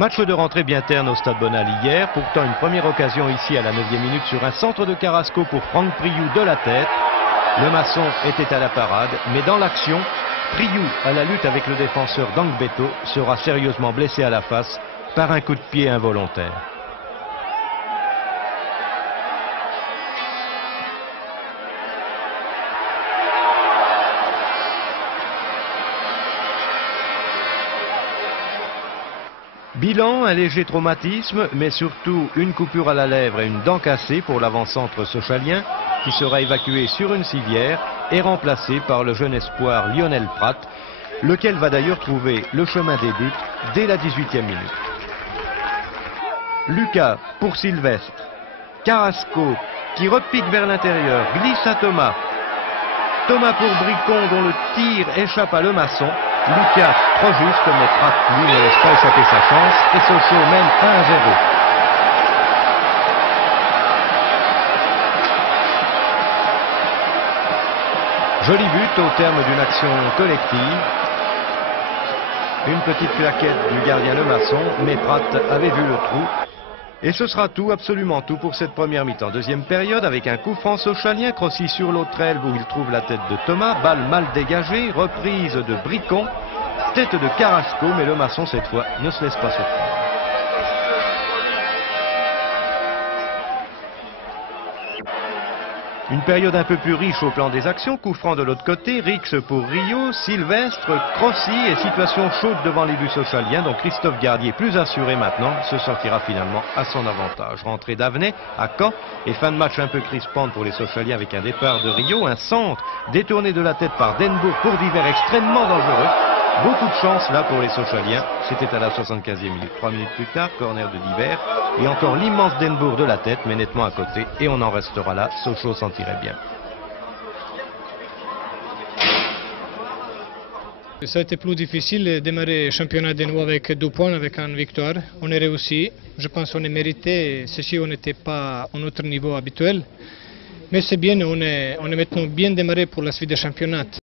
Match de rentrée bien terne au Stade Bonal hier, pourtant une première occasion ici à la 9e minute sur un centre de Carrasco pour Franck Priou de la tête. Le maçon était à la parade, mais dans l'action, Priou, à la lutte avec le défenseur Dangbeto, sera sérieusement blessé à la face par un coup de pied involontaire. Bilan, un léger traumatisme, mais surtout une coupure à la lèvre et une dent cassée pour l'avant-centre sochalien, qui sera évacué sur une civière et remplacé par le jeune espoir Lionel Prat, lequel va d'ailleurs trouver le chemin des buts dès la 18e minute. Lucas pour Sylvestre. Carrasco qui repique vers l'intérieur, glisse à Thomas. Thomas pour Bricon dont le tir échappe à le maçon. Lucas trop juste, mais Prat lui ne laisse pas échapper sa chance et Sochaux mène 1-0. Joli but au terme d'une action collective. Une petite claquette du gardien Le Maçon, mais Prat avait vu le trou. Et ce sera tout, absolument tout pour cette première mi-temps. Deuxième période avec un coup franc sochalien, Crossi sur l'autre aile où il trouve la tête de Thomas, balle mal dégagée, reprise de Bricon, tête de Carrasco, mais Le Maçon cette fois ne se laisse pas surprendre. Une période un peu plus riche au plan des actions, coup franc de l'autre côté, Rix pour Rio, Sylvestre, Crossi et situation chaude devant les buts socialiens, donc Christophe Gardier plus assuré maintenant, se sortira finalement à son avantage. Rentrée d'Avenay à Caen et fin de match un peu crispante pour les socialiens avec un départ de Rio, un centre détourné de la tête par Denbourg pour Divers extrêmement dangereux. Beaucoup de chance là pour les Sochaliens, c'était à la 75e minute. 3 minutes plus tard, corner de Divers et encore l'immense Denbourg de la tête, mais nettement à côté, et on en restera là, Sochaux s'en tirait bien. Ça a été plus difficile de démarrer le championnat de nouveau avec 2 points, avec une victoire. On a réussi, je pense qu'on a mérité, ceci on n'était pas à notre niveau habituel. Mais c'est bien, on est maintenant bien démarré pour la suite du championnat.